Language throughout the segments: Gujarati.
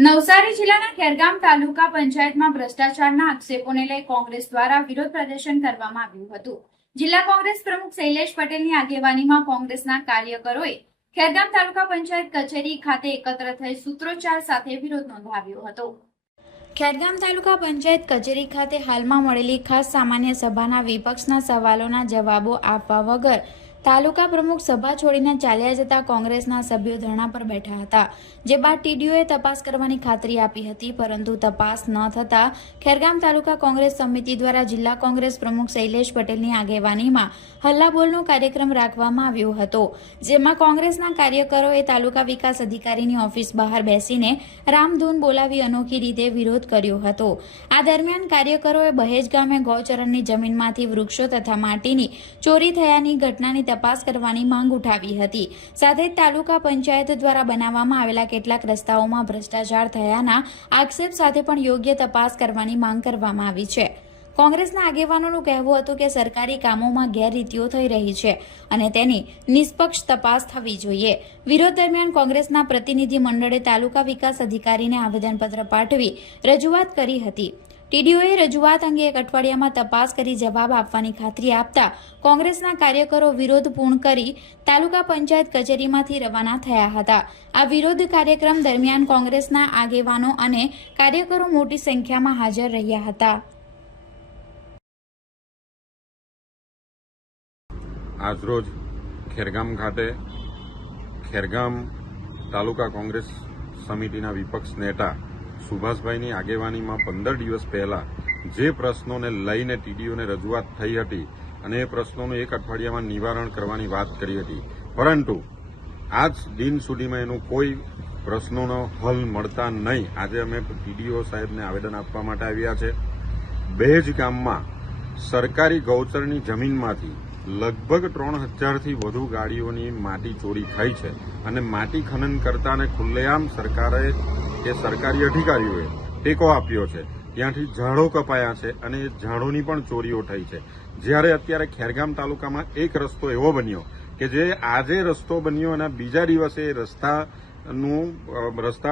નવસારી જિલ્લાના ખેરગામ તાલુકા પંચાયતમાં ભ્રષ્ટાચારના આક્ષેપોને લઈ કોંગ્રેસ દ્વારા વિરોધ પ્રદર્શન કરવામાં આવ્યું હતું। જિલ્લા કોંગ્રેસ પ્રમુખ શૈલેષ પટેલની આગેવાનીમાં કોંગ્રેસના કાર્યકરોએ ખેરગામ તાલુકા પંચાયત કચેરી ખાતે એકત્ર થઈ સૂત્રોચ્ચાર સાથે વિરોધ નોંધાવ્યો હતો। ખેરગામ તાલુકા પંચાયત કચેરી ખાતે હાલમાં મળેલી ખાસ સામાન્ય સભાના વિપક્ષના સવાલોના જવાબો આપવા વગર તાલુકા પ્રમુખ સભા છોડીને ચાલ્યા જતા કોંગ્રેસના સભ્યો ધરણા પર બેઠા હતા, જે બાદ ટીડીઓએ તપાસ કરવાની ખાતરી આપી હતી, પરંતુ તપાસ ન થતા ખેરગામ તાલુકા કોંગ્રેસ સમિતિ દ્વારા જિલ્લા કોંગ્રેસ પ્રમુખ શૈલેષ પટેલની આગેવાનીમાં હલ્લાબોલનો કાર્યક્રમ રાખવામાં આવ્યો હતો, જેમાં કોંગ્રેસના કાર્યકરોએ તાલુકા વિકાસ અધિકારીની ઓફિસ બહાર બેસીને રામધૂન બોલાવી અનોખી રીતે વિરોધ કર્યો હતો। આ દરમિયાન કાર્યકરોએ બહેજ ગામે ગૌચરણની જમીનમાંથી વૃક્ષો તથા માટીની ચોરી થયાની ઘટનાની તપાસ કરવાની માંગ ઉઠાવી હતી। સાથે જ તાલુકા પંચાયત દ્વારા બનાવવામાં આવેલા કેટલાક રસ્તાઓમાં ભ્રષ્ટાચાર થયાના આક્ષેપ સાથે પણ યોગ્ય તપાસ કરવાની માંગ કરવામાં આવી છે। કોંગ્રેસના આગેવાનોનું કહેવું હતું કે સરકારી કામોમાં ગેરરીતિઓ થઈ રહી છે અને તેની નિષ્પક્ષ તપાસ થવી જોઈએ। વિરોધ દરમિયાન કોંગ્રેસના પ્રતિનિધિ મંડળે તાલુકા વિકાસ અધિકારીને આવેદનપત્ર પાઠવી રજૂઆત કરી હતી। ટીડીઓએ રજૂઆત અંગે એક અઠવાડિયામાં તપાસ કરી જવાબ આપવાની ખાતરી આપતા કોંગ્રેસના કાર્યકરો વિરોધ પૂર્ણ કરી તાલુકા પંચાયત કચેરીમાંથી રવાના થયા હતા। આ વિરોધ કાર્યક્રમ દરમિયાન કોંગ્રેસના આગેવાનો અને કાર્યકરો મોટી સંખ્યામાં હાજર રહ્યા હતા। આજરોજ ખેરગામ ખાતે ખેરગામ તાલુકા કોંગ્રેસ સમિતિના વિપક્ષ નેતા સુભાષભાઈની આગેવાનીમાં 15 દિવસ પહેલા જે પ્રશ્નોને લઈને ટીડીઓને રજૂઆત થઈ હતી અને એ પ્રશ્નોનું એક અઠવાડિયામાં નિવારણ કરવાની વાત કરી હતી, પરંતુ આજ દિન સુધીમાં એનું કોઈ પ્રશ્નોનો હલ મળતા નહીં આજે અમે ટીડીઓ સાહેબને આવેદન આપવા માટે આવ્યા છે। બહેજ ગામમાં સરકારી ગૌચરની જમીનમાંથી લગભગ 3000થી વધુ ગાડીઓની માટી ચોરી થઈ છે અને માટી ખનન કરતાને ખુલ્લેઆમ સરકારે કે સરકારી અધિકારીઓએ ટેકો આપ્યો છે, ત્યાંથી ઝાડો કપાયા છે અને એ ઝાડોની પણ ચોરીઓ થઈ છે। જ્યારે અત્યારે ખેરગામ તાલુકામાં એક રસ્તો એવો બન્યો કે જે આજે રસ્તો બન્યો અને બીજા દિવસે રસ્તા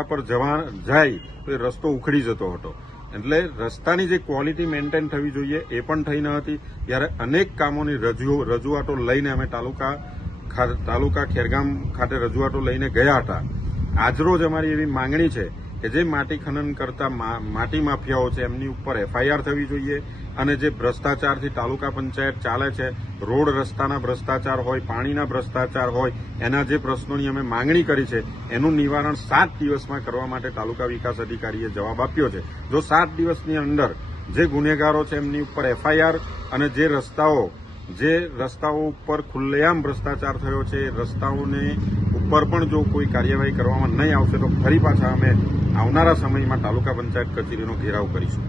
પર જાય તો એ રસ્તો ઉખડી જતો હતો, એટલે રસ્તાની જે ક્વોલિટી મેન્ટેન થવી જોઈએ એ પણ થઈ ન હતી। ત્યારે અનેક કામોની રજૂઆતો લઈને અમે તાલુકા ખેરગામ ખાતે રજૂઆતો લઈને ગયા હતા। આજરોજ અમારી એવી માંગણી છે કે જે માટી ખનન કરતા માટી માફિયાઓ છે એમની ઉપર એફઆઈઆર થવી જોઈએ અને જે ભ્રષ્ટાચારથી તાલુકા પંચાયત ચાલે છે, રોડ રસ્તાના ભ્રષ્ટાચાર હોય, પાણીના ભ્રષ્ટાચાર હોય, એના જે પ્રશ્નોની અમે માંગણી કરી છે એનું નિવારણ 7 દિવસમાં કરવા માટે તાલુકા વિકાસ અધિકારીએ જવાબ આપ્યો છે। જો 7 દિવસની અંદર જે ગુનેગારો છે એમની ઉપર એફઆઈઆર અને જે રસ્તાઓ ઉપર ખુલ્લેઆમ ભ્રષ્ટાચાર થયો છે એ રસ્તાઓને ઉપર પણ જો કોઈ કાર્યવાહી કરવામાં નહીં આવશે તો ફરી પાછા અમે આવનારા સમયમાં તાલુકા પંચાયત કચેરીનો ઘેરાવ કરીશું।